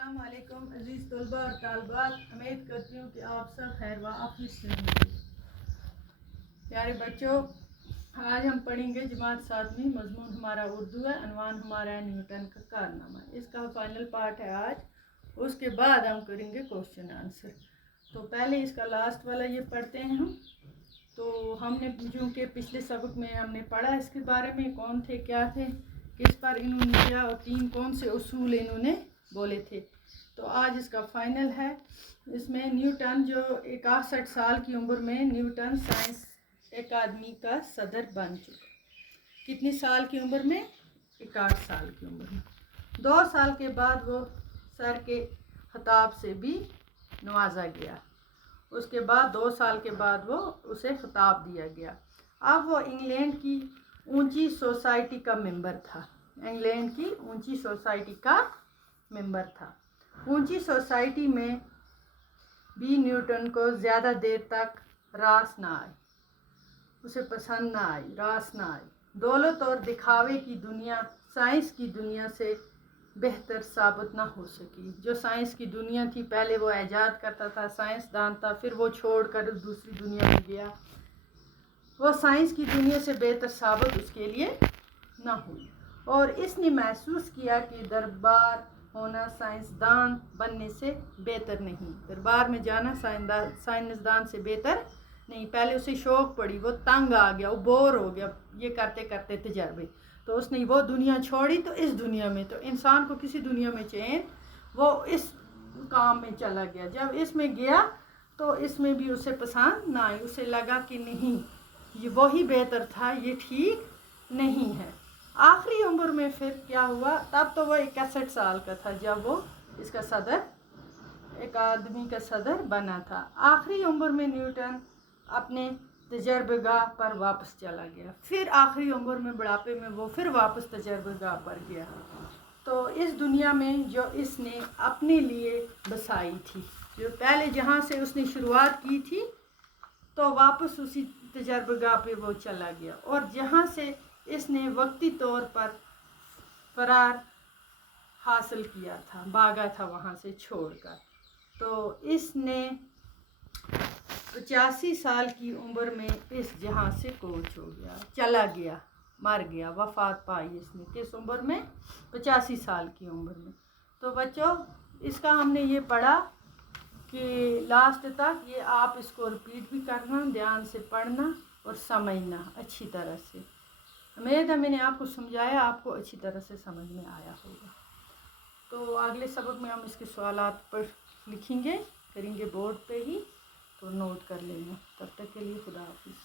السلام علیکم عزیز طلبہ اور طالبات، امید کرتی ہوں کہ آپ سب خیر و عافیت سے ہوں گے۔ پیارے بچوں، آج ہم پڑھیں گے جماعت ساتویں، مضمون ہمارا اردو ہے، عنوان ہمارا ہے نیوٹن کا کارنامہ۔ اس کا فائنل پارٹ ہے آج، اس کے بعد ہم کریں گے کوشچن آنسر۔ تو پہلے اس کا لاسٹ والا یہ پڑھتے ہیں ہم۔ تو ہم نے چونکہ پچھلے سبق میں ہم نے پڑھا اس کے بارے میں، کون تھے، کیا تھے، کس پر انہوں نے کیا، اور کون سے اصول انہوں نے بولے تھے۔ تو آج اس کا فائنل ہے۔ اس میں نیوٹن جو 61 سال کی عمر میں نیوٹن سائنس اکیڈمی کا صدر بن چکا۔ کتنی سال کی عمر میں؟ 61 سال کی عمر میں۔ 2 سال کے بعد وہ سر کے خطاب سے بھی نوازا گیا۔ اس کے بعد 2 سال کے بعد وہ اسے خطاب دیا گیا۔ اب وہ انگلینڈ کی اونچی سوسائٹی کا ممبر تھا۔ انگلینڈ کی اونچی سوسائٹی کا ممبر تھا۔ اونچی سوسائٹی میں بھی نیوٹن کو زیادہ دیر تک راس نہ آئی، اسے پسند نہ آئی، راس نہ آئی۔ دولت اور دکھاوے کی دنیا سائنس کی دنیا سے بہتر ثابت نہ ہو سکی۔ جو سائنس کی دنیا تھی، پہلے وہ ایجاد کرتا تھا، سائنسدان تھا، پھر وہ چھوڑ کر دوسری دنیا میں گیا، وہ سائنس کی دنیا سے بہتر ثابت اس کے لیے نہ ہوئی، اور اس نے محسوس کیا کہ دربار ہونا سائنسدان بننے سے بہتر نہیں، دربار میں جانا سائنسدان سے بہتر نہیں۔ پہلے اسے شوق پڑی، وہ تنگ آ گیا، وہ بور ہو گیا یہ کرتے کرتے تجربے، تو اس نے وہ دنیا چھوڑی تو اس دنیا میں، تو انسان کو کسی دنیا میں چین، وہ اس کام میں چلا گیا۔ جب اس میں گیا تو اس میں بھی اسے پسند نہ آئی، اسے لگا کہ نہیں، یہ وہی بہتر تھا، یہ ٹھیک نہیں ہے۔ آخری عمر میں پھر کیا ہوا؟ تب تو وہ 61 سال کا تھا جب وہ اس کا صدر، اکیڈمی کا صدر بنا تھا۔ آخری عمر میں نیوٹن اپنے تجربہ گاہ پر واپس چلا گیا۔ پھر آخری عمر میں، بڑھاپے میں، وہ پھر واپس تجربہ گاہ پر گیا، تو اس دنیا میں جو اس نے اپنے لیے بسائی تھی، جو پہلے جہاں سے اس نے شروعات کی تھی، تو واپس اسی تجربہ گاہ پہ وہ چلا گیا، اور جہاں سے اس نے وقتی طور پر فرار حاصل کیا تھا، بھاگا تھا وہاں سے چھوڑ کر، تو اس نے 85 سال کی عمر میں اس جہاں سے کوچ ہو گیا، چلا گیا، مر گیا، وفات پائی اس نے کس عمر میں؟ 85 سال کی عمر میں۔ تو بچوں، اس کا ہم نے یہ پڑھا کہ لاسٹ تک یہ آپ اس کو ریپیٹ بھی کرنا، دھیان سے پڑھنا اور سمجھنا اچھی طرح سے۔ امید ہے میں نے آپ کو سمجھایا، آپ کو اچھی طرح سے سمجھ میں آیا ہوگا۔ تو اگلے سبق میں ہم اس کے سوالات پر لکھیں گے، کریں گے بورڈ پہ ہی، تو نوٹ کر لینا۔ تب تک کے لیے خدا حافظ۔